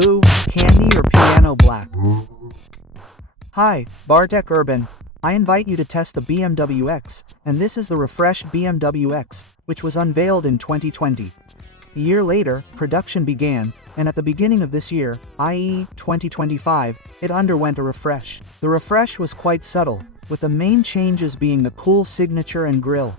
Boo, candy or piano black? Hi, Bartek Urban. I invite you to test the BMW X, and this is the refreshed BMW X, which was unveiled in 2020. A year later, production began, and at the beginning of this year, i.e. 2025, it underwent a refresh. The refresh was quite subtle, with the main changes being the cool signature and grille.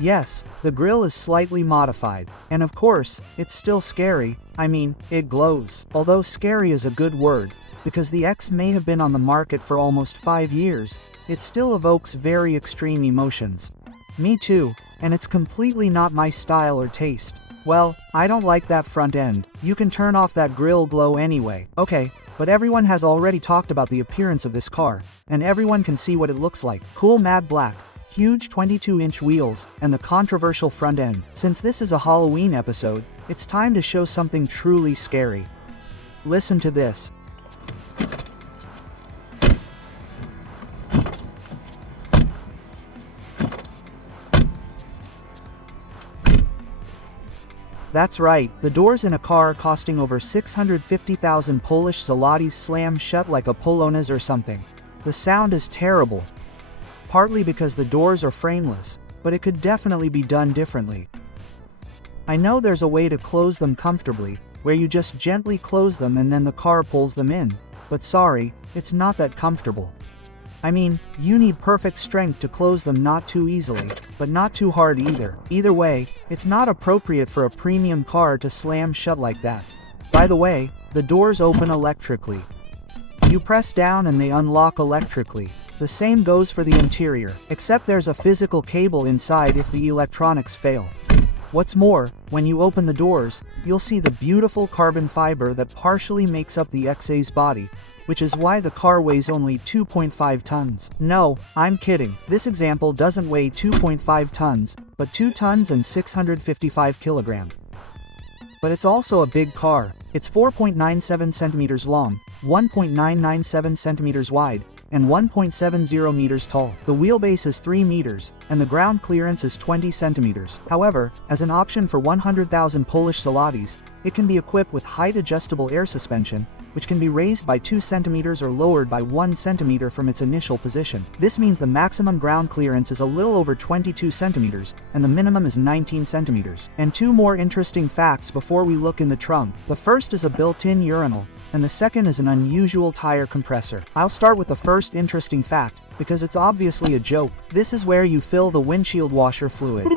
Yes, the grille is slightly modified, and of course, it's still scary. I mean, it glows. Although scary is a good word, because the X may have been on the market for almost 5 years, it still evokes very extreme emotions. Me too, and it's completely not my style or taste. Well, I don't like that front end. You can turn off that grille glow anyway. Okay, but everyone has already talked about the appearance of this car, and everyone can see what it looks like. Cool matte black, huge 22-inch wheels, and the controversial front end. Since this is a Halloween episode, it's time to show something truly scary. Listen to this. That's right, the doors in a car costing over 650,000 Polish zlotys slam shut like a Polonez or something. The sound is terrible. Partly because the doors are frameless, but it could definitely be done differently. I know there's a way to close them comfortably, where you just gently close them and then the car pulls them in, but sorry, it's not that comfortable. I mean, you need perfect strength to close them not too easily, but not too hard either. Either way, it's not appropriate for a premium car to slam shut like that. By the way, the doors open electrically. You press down and they unlock electrically. The same goes for the interior, except there's a physical cable inside if the electronics fail. What's more, when you open the doors, you'll see the beautiful carbon fiber that partially makes up the X's body, which is why the car weighs only 2.5 tons. No, I'm kidding. This example doesn't weigh 2.5 tons, but 2 tons and 655 kilograms. But it's also a big car. It's 4.97 centimeters long, 1.997 centimeters wide, and 1.70 meters tall. The wheelbase is 3 meters, and the ground clearance is 20 centimeters. However, as an option for 100,000 Polish zlotys, it can be equipped with height-adjustable air suspension, which can be raised by 2 centimeters or lowered by 1 centimeter from its initial position. This means the maximum ground clearance is a little over 22 centimeters, and the minimum is 19 centimeters. And 2 more interesting facts before we look in the trunk. The first is a built-in urinal, and the second is an unusual tire compressor. I'll start with the first interesting fact, because it's obviously a joke. This is where you fill the windshield washer fluid.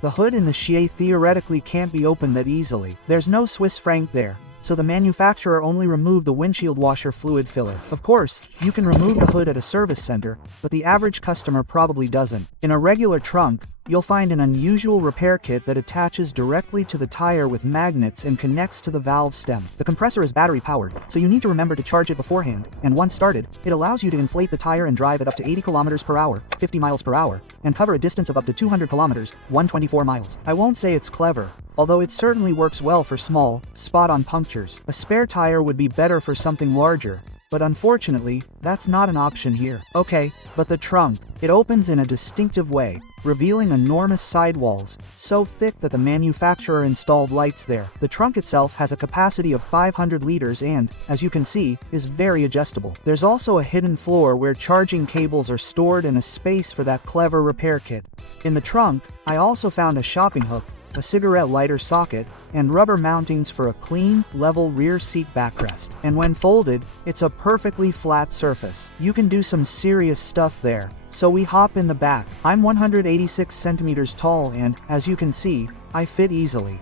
The hood in the Xie theoretically can't be opened that easily. There's no Swiss franc there, so the manufacturer only removed the windshield washer fluid filler. Of course, you can remove the hood at a service center, but the average customer probably doesn't. In a regular trunk, you'll find an unusual repair kit that attaches directly to the tire with magnets and connects to the valve stem. The compressor is battery powered, so you need to remember to charge it beforehand, and once started, it allows you to inflate the tire and drive it up to 80 kilometers per hour, 50 miles per hour, and cover a distance of up to 200 kilometers, 124 miles. I won't say it's clever, although it certainly works well for small, spot-on punctures. A spare tire would be better for something larger, but unfortunately, that's not an option here. Okay, but the trunk. It opens in a distinctive way, revealing enormous sidewalls, so thick that the manufacturer installed lights there. The trunk itself has a capacity of 500 liters and, as you can see, is very adjustable. There's also a hidden floor where charging cables are stored and a space for that clever repair kit. In the trunk, I also found a shopping hook, a cigarette lighter socket, and rubber mountings for a clean, level rear seat backrest. And when folded, it's a perfectly flat surface. You can do some serious stuff there. So we hop in the back. I'm 186 centimeters tall and, as you can see, I fit easily.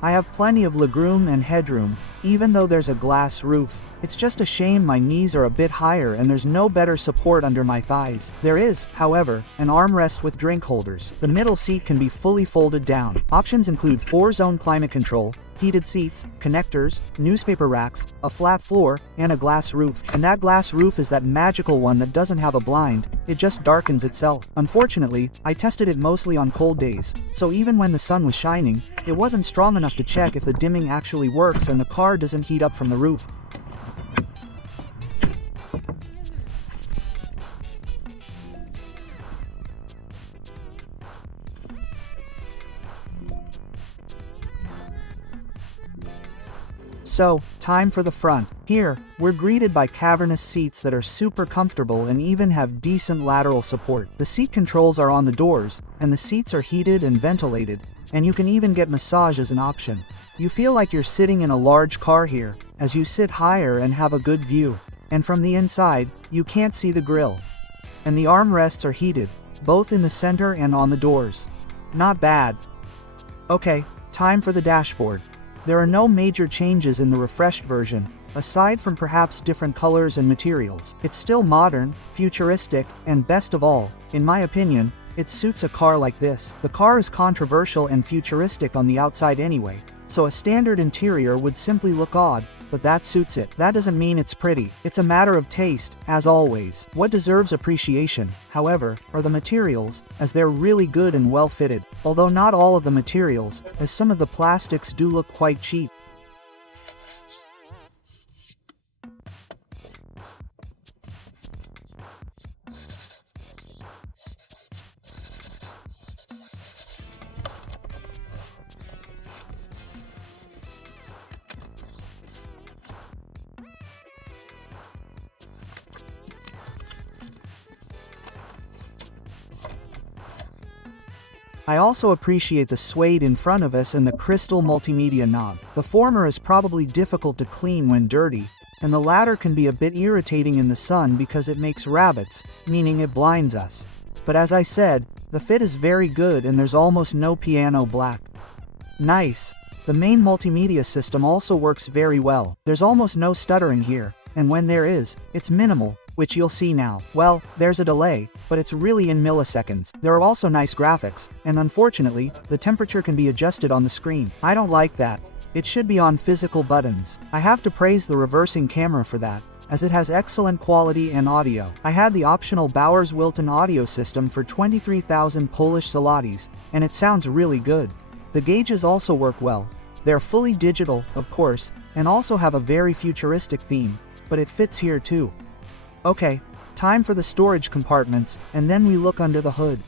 I have plenty of legroom and headroom, even though there's a glass roof. It's just a shame my knees are a bit higher and there's no better support under my thighs. There is, however, an armrest with drink holders. The middle seat can be fully folded down. Options include 4-zone climate control, heated seats, connectors, newspaper racks, a flat floor, and a glass roof. And that glass roof is that magical one that doesn't have a blind, it just darkens itself. Unfortunately, I tested it mostly on cold days, so even when the sun was shining, it wasn't strong enough to check if the dimming actually works and the car doesn't heat up from the roof. So, time for the front. Here, we're greeted by cavernous seats that are super comfortable and even have decent lateral support. The seat controls are on the doors, and the seats are heated and ventilated, and you can even get massage as an option. You feel like you're sitting in a large car here, as you sit higher and have a good view. And from the inside, you can't see the grille. And the armrests are heated, both in the center and on the doors. Not bad. Okay, time for the dashboard. There are no major changes in the refreshed version, aside from perhaps different colors and materials. It's still modern, futuristic, and best of all, in my opinion, it suits a car like this. The car is controversial and futuristic on the outside anyway, so a standard interior would simply look odd, but that suits it. That doesn't mean it's pretty. It's a matter of taste, as always. What deserves appreciation, however, are the materials, as they're really good and well fitted. Although not all of the materials, as some of the plastics do look quite cheap. I also appreciate the suede in front of us and the crystal multimedia knob. The former is probably difficult to clean when dirty, and the latter can be a bit irritating in the sun because it makes rabbits, meaning it blinds us. But as I said, the fit is very good and there's almost no piano black. Nice. The main multimedia system also works very well. There's almost no stuttering here, and when there is, it's minimal, which you'll see now. Well, there's a delay, but it's really in milliseconds. There are also nice graphics, and unfortunately, the temperature can be adjusted on the screen. I don't like that. It should be on physical buttons. I have to praise the reversing camera for that, as it has excellent quality and audio. I had the optional Bowers-Wilton audio system for 23,000 Polish zlotys, and it sounds really good. The gauges also work well. They're fully digital, of course, and also have a very futuristic theme, but it fits here too. Okay, time for the storage compartments, and then we look under the hood.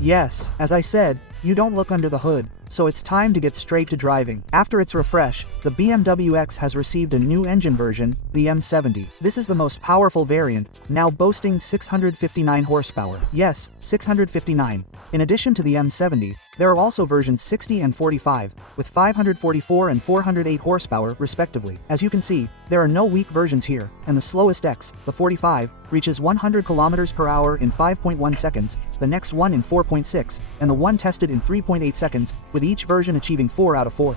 Yes, as I said, you don't look under the hood, so it's time to get straight to driving. After its refresh, the BMW X has received a new engine version, the M70. This is the most powerful variant, now boasting 659 horsepower. Yes, 659. In addition to the M70, there are also versions 60 and 45, with 544 and 408 horsepower, respectively. As you can see, there are no weak versions here, and the slowest X, the 45, reaches 100 km per hour in 5.1 seconds, the next one in 4.6, and the one tested in 3.8 seconds, with each version achieving 4 out of 4.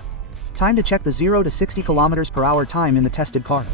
Time to check the 0 to 60 km per hour time in the tested car.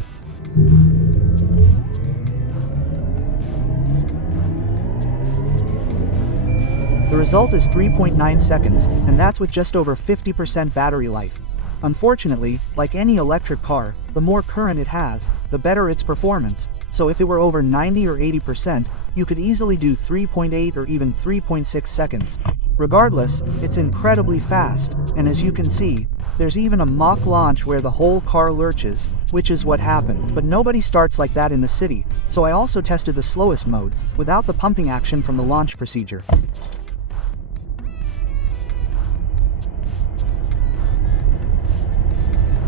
The result is 3.9 seconds, and that's with just over 50% battery life. Unfortunately, like any electric car, the more current it has, the better its performance, so if it were over 90 or 80%, you could easily do 3.8 or even 3.6 seconds. Regardless, it's incredibly fast, and as you can see, there's even a mock launch where the whole car lurches, which is what happened. But nobody starts like that in the city, so I also tested the slowest mode, without the pumping action from the launch procedure.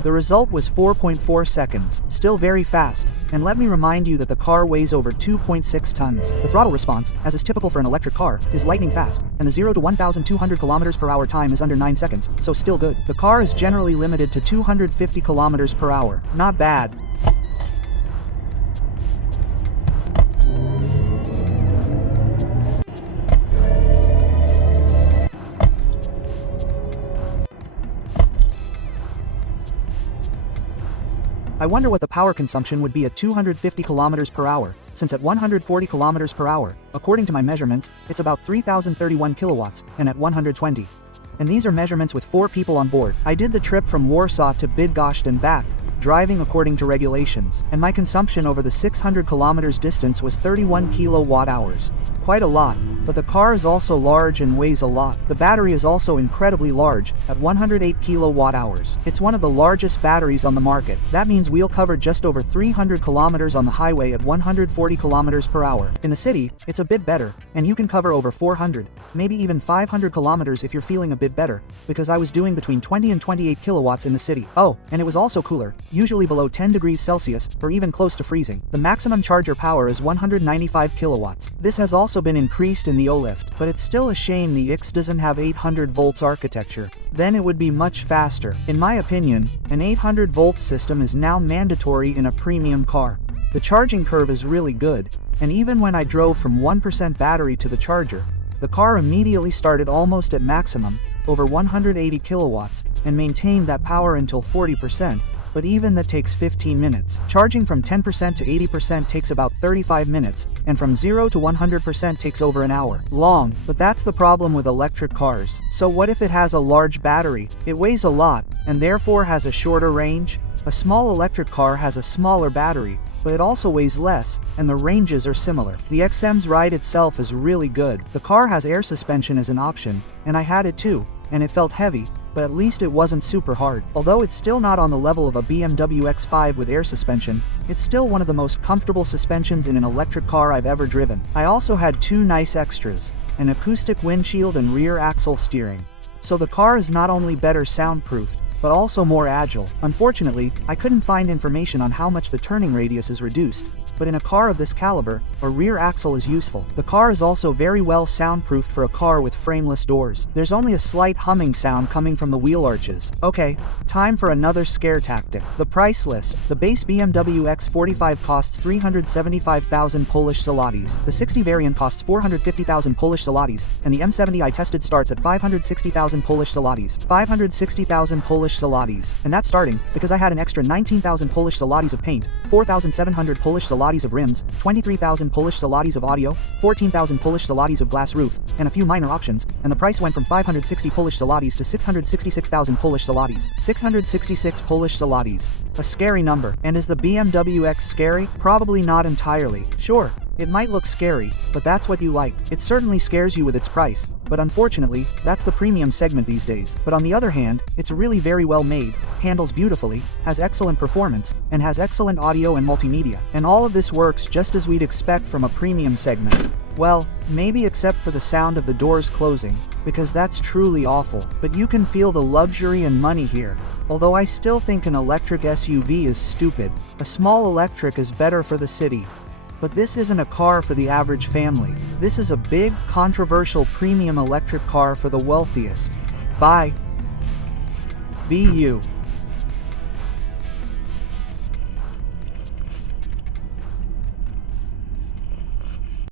The result was 4.4 seconds, still very fast, and let me remind you that the car weighs over 2.6 tons. The throttle response, as is typical for an electric car, is lightning fast, and the 0 to 1,200 km per hour time is under 9 seconds, so still good. The car is generally limited to 250 km per hour. Not bad. I wonder what the power consumption would be at 250 kilometers per hour, since at 140 kilometers per hour, according to my measurements, it's about 3031 kilowatts, and at 120. And these are measurements with 4 people on board. I did the trip from Warsaw to Bydgoszcz and back, driving according to regulations, and my consumption over the 600 kilometers distance was 31 kilowatt hours. Quite a lot, but the car is also large and weighs a lot. The battery is also incredibly large, at 108 kilowatt hours. It's one of the largest batteries on the market. That means we'll cover just over 300 kilometers on the highway at 140 kilometers per hour. In the city, it's a bit better, and you can cover over 400, maybe even 500 kilometers if you're feeling a bit better, because I was doing between 20 and 28 kilowatts in the city. Oh, and it was also cooler, usually below 10 degrees Celsius, or even close to freezing. The maximum charger power is 195 kilowatts. This has also been increased in the O-Lift, but it's still a shame the X doesn't have 800 volts architecture. Then it would be much faster. In my opinion, an 800 volt system is now mandatory in a premium car. The charging curve is really good, and even when I drove from 1% battery to the charger, the car immediately started almost at maximum, over 180 kilowatts, and maintained that power until 40%. But even that takes 15 minutes. Charging from 10% to 80% takes about 35 minutes, and from 0 to 100% takes over an hour. Long, but that's the problem with electric cars. So what if it has a large battery? It weighs a lot, and therefore has a shorter range? A small electric car has a smaller battery, but it also weighs less, and the ranges are similar. The XM's ride itself is really good. The car has air suspension as an option, and I had it too, and it felt heavy, but at least it wasn't super hard. Although it's still not on the level of a BMW X5 with air suspension, it's still one of the most comfortable suspensions in an electric car I've ever driven. I also had 2 nice extras, an acoustic windshield and rear axle steering. So the car is not only better soundproofed, but also more agile. Unfortunately, I couldn't find information on how much the turning radius is reduced, but in a car of this caliber, a rear axle is useful. The car is also very well soundproofed for a car with frameless doors. There's only a slight humming sound coming from the wheel arches. Okay, time for another scare tactic. The price list. The base BMW X45 costs 375,000 Polish zlotys. The 60 variant costs 450,000 Polish zlotys, and the M70 I tested starts at 560,000 Polish zlotys. 560,000 Polish zlotys. And that's starting, because I had an extra 19,000 Polish zlotys of paint, 4,700 Polish zlotys of rims, 23,000 Polish zlotys of audio, 14,000 Polish zlotys of glass roof, and a few minor options, and the price went from 560 Polish zlotys to 666,000 Polish zlotys. 666 Polish zlotys. A scary number. And is the BMW X scary? Probably not entirely. Sure, it might look scary, but that's what you like. It certainly scares you with its price, but unfortunately, that's the premium segment these days. But on the other hand, it's really very well made, handles beautifully, has excellent performance, and has excellent audio and multimedia. And all of this works just as we'd expect from a premium segment. Well, maybe except for the sound of the doors closing, because that's truly awful. But you can feel the luxury and money here. Although I still think an electric SUV is stupid. A small electric is better for the city. But this isn't a car for the average family. This is a big, controversial premium electric car for the wealthiest. Bye. Be you.